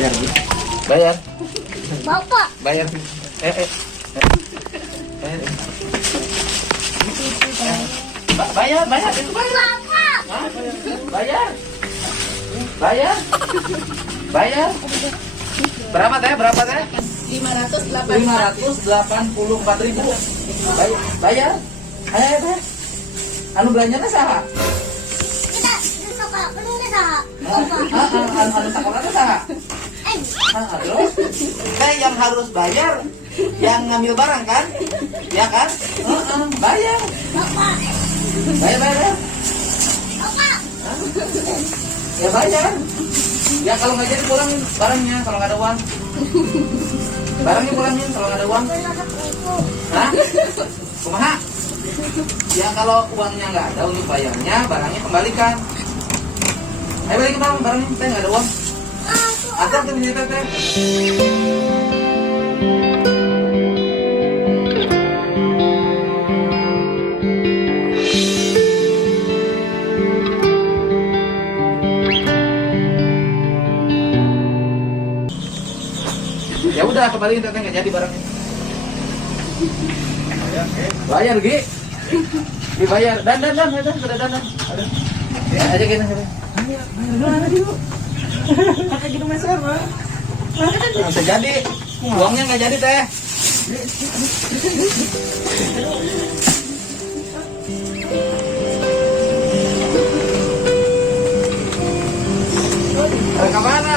Bayar. Bayar. Bapak. Bayar. Bayar. Bayar, bayar. Itu bayar. Bapak. Hah? Bayar. Bayar. Bayar. Berapa teh? Berapa teh? 584.000. Bayar. Ayo, ayo. Anu belanjana saha? Kita sekolah penuh dah. Anu sekolah teh saha? Terus teh yang harus bayar yang ngambil barang kan? Ya kan? Bayar. Bapak. Bayar, bayar. Bapak. Ya bayar. Ya kalau nggak jadi pulangin barangnya kalau nggak ada uang. Barangnya pulangin kalau nggak ada uang. Hah? Kumaha? Ya kalau uangnya nggak ada untuk bayarnya, barangnya kembalikan. Ayo balikin barangnya, teh nggak ada uang. Atau tuh minta teh. Ya udah kembaliin teh nggak jadi barangnya. Bayar Gi. Dibayar. Dan ada. Ada. Ya aja gini. Ayo, bayar dulu. Pakai gitu meser, Bang. Nggak jadi. Uangnya nggak jadi teh. Ke mana?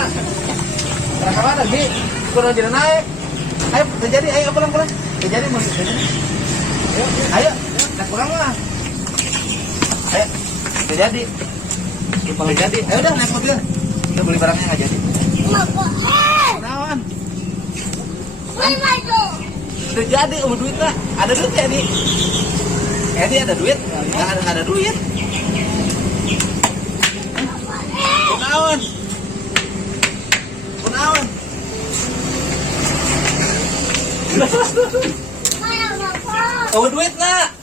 Ke mana, Gi? Kurang jadi naik. Ayo, terjadi. Ayo pulang. Terjadi mau terjadi. Ayo, naik pulang lah. Ayo, terjadi. Lupa jadi. Ayo udah naik mobil. Udah beli barangnya nggak jadi. Bapak. Nawan. Lima itu. Udah jadi, duit lah. Ada duit ya, Di? Edi ada duit? Nggak ada duit. Kunaon? Mana Bapak? Oh duit nak.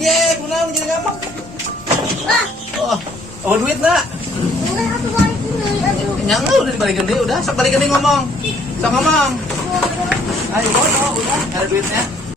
Ye, kunaon jadi gampang. Oh duit nak. Boleh aku balik dulu. Aduh. Nyangga udah dibalikin deh, udah. Sok balikin deh ngomong. Sok ngomong. Ayo, udah. Ada duitnya.